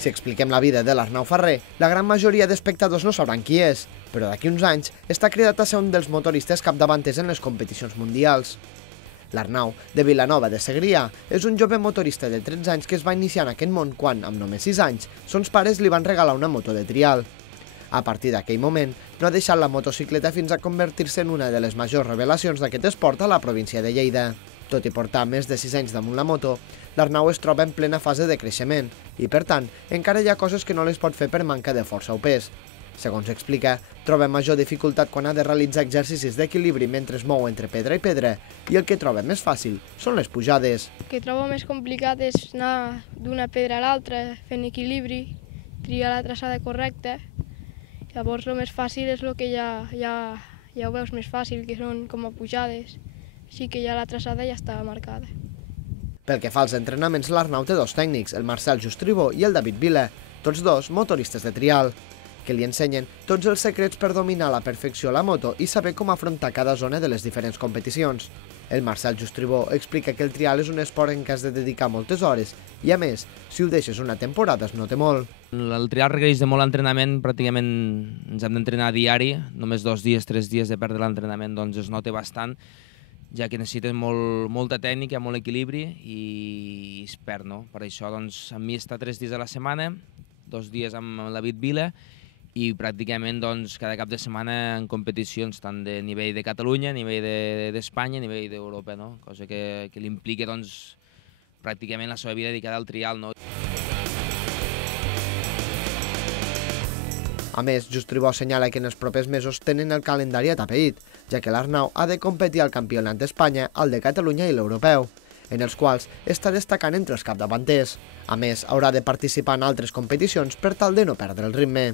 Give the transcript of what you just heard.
Si expliquem la vida de l'Arnau Ferrer, la gran majoria d'espectadors no sabran qui és, però d'aquí uns anys està cridat a ser un dels motoristes capdavanters en les competicions mundials. L'Arnau, de Vilanova de Segrià, és un jove motorista de 13 anys que es va iniciar en aquest món quan, amb només 6 anys, sons pares li van regalar una moto de trial. A partir d'aquell moment, no ha deixat la motocicleta fins a convertir-se en una de les majors revelacions d'aquest esport a la província de Lleida. Tot i portar més de 6 anys damunt la moto, l'Arnau es troba en plena fase de creixement i, per tant, encara hi ha coses que no les pot fer per manca de força o pes. Segons explica, troba major dificultat quan ha de realitzar exercicis d'equilibri mentre es mou entre pedra i pedra i el que troba més fàcil són les pujades. El que trobo més complicat és anar d'una pedra a l'altra fent equilibri, triar la traçada correcta. Llavors el més fàcil és el que ja ho veus més fàcil, que són com a pujades, així que ja la traçada ja està marcada. Pel que fa als entrenaments, l'Arnau té dos tècnics, el Marcel Justribó i el David Vila, tots dos motoristes de trial, que li ensenyen tots els secrets per dominar a la perfecció la moto i saber com afrontar cada zona de les diferents competicions. El Marcel Justribó explica que el trial és un esport en què has de dedicar moltes hores i, a més, si ho deixes una temporada es nota molt. El trial requereix de molt entrenament, pràcticament ens hem d'entrenar a diari, només 2 dies, 3 dies de perdre l'entrenament doncs es nota bastant, ja que necessites molta tècnica, molt equilibri i es perd, no? Per això doncs, amb mi està 3 dies a la setmana, 2 dies amb el David Vila i pràcticament doncs, cada cap de setmana en competicions tant de nivell de Catalunya, a nivell d'Espanya, a nivell d'Europa, no? Cosa que li implica doncs, pràcticament la seva vida dedicada al trial, no? A més, Justribó assenyala que en els propers mesos tenen el calendari atapeït, ja que l'Arnau ha de competir al Campionat d'Espanya, al de Catalunya i l'Europeu, en els quals està destacant entre els capdavanters. A més, haurà de participar en altres competicions per tal de no perdre el ritme.